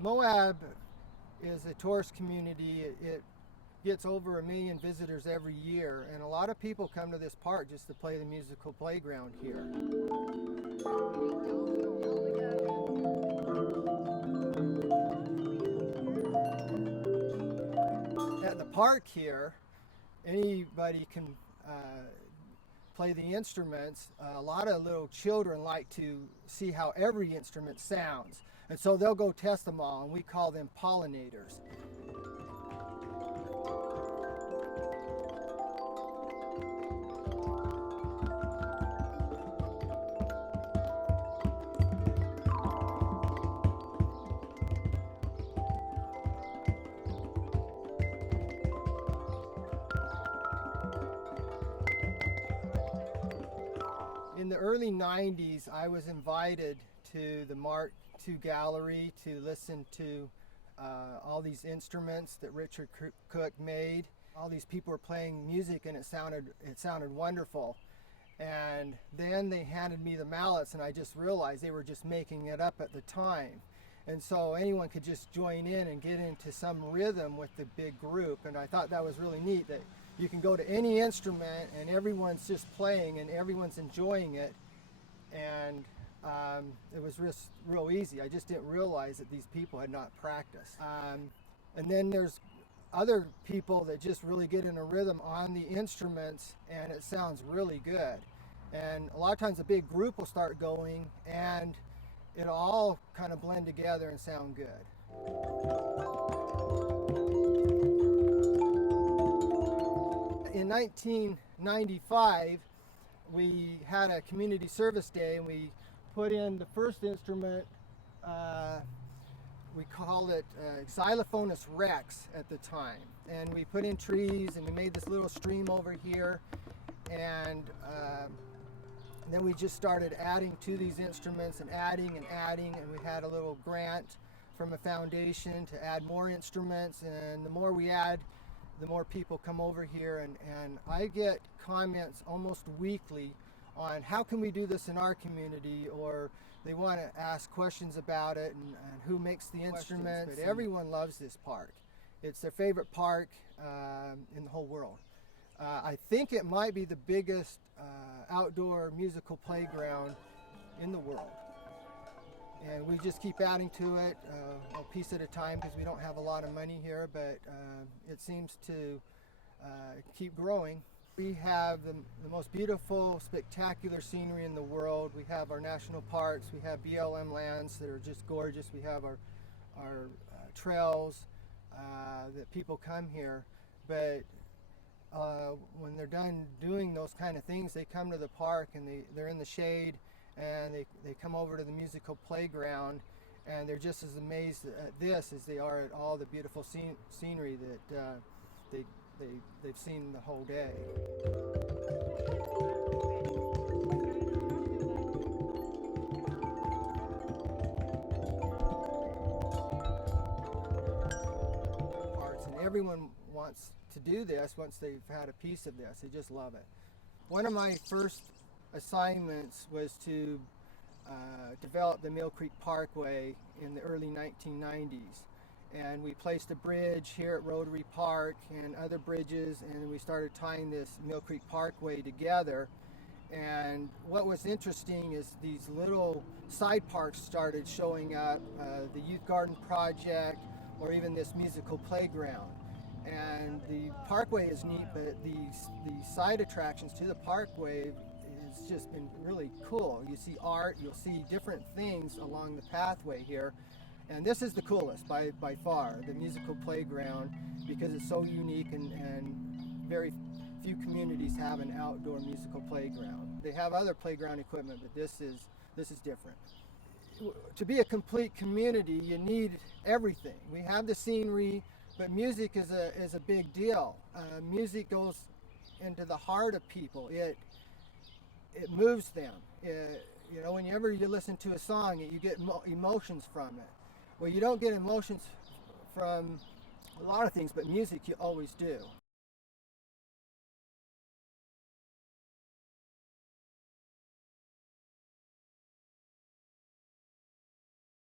Moab is a tourist community. It gets over 1 million visitors every year, and a lot of people come to this park just to play the musical playground here. At the park here, anybody can play the instruments. A lot of little children like to see how every instrument sounds, and so they'll go test them all, and we call them pollinators. In the early 90s, I was invited to the Mark II Gallery to listen to all these instruments that Richard Cook made. All these people were playing music, and it sounded wonderful. And then they handed me the mallets, and I just realized they were just making it up at the time. And so anyone could just join in and get into some rhythm with the big group. And I thought that was really neat, that you can go to any instrument and everyone's just playing and everyone's enjoying it. And it was real easy. I just didn't realize that these people had not practiced. And then there's other people that just really get in a rhythm on the instruments, and it sounds really good. And a lot of times a big group will start going, and it'll all kind of blend together and sound good. In 1995, we had a community service day, and we put in the first instrument. We called it Xylophonus Rex at the time. And we put in trees, and we made this little stream over here. And then we just started adding to these instruments and adding. And we had a little grant from a foundation to add more instruments. And the more we add, the more people come over here. And I get comments almost weekly on how can we do this in our community, or they want to ask questions about it and who makes the instruments. But everyone loves this park. It's their favorite park in the whole world. I think it might be the biggest outdoor musical playground in the world. And we just keep adding to it a piece at a time, because we don't have a lot of money here, but it seems to keep growing. We have the most beautiful, spectacular scenery in the world. We have our national parks. We have BLM lands that are just gorgeous. We have our trails that people come here. But when they're done doing those kind of things, they come to the park, and they're in the shade, and they come over to the musical playground, and they're just as amazed at this as they are at all the beautiful scenery that they've seen the whole day. And everyone wants to do this once they've had a piece of this. They just love it. One of my first assignments was to develop the Mill Creek Parkway in the early 1990s. And we placed a bridge here at Rotary Park and other bridges, and we started tying this Mill Creek Parkway together. And what was interesting is these little side parks started showing up, the Youth Garden Project, or even this musical playground. And the parkway is neat, but the side attractions to the parkway has just been really cool. You see art, you'll see different things along the pathway here. And this is the coolest by far, the musical playground, because it's so unique, and very few communities have an outdoor musical playground. They have other playground equipment, but this is different. To be a complete community, you need everything. We have the scenery, but music is a big deal. Music goes into the heart of people. It moves them. Whenever you listen to a song, you get emotions from it. Well, you don't get emotions from a lot of things, but music you always do.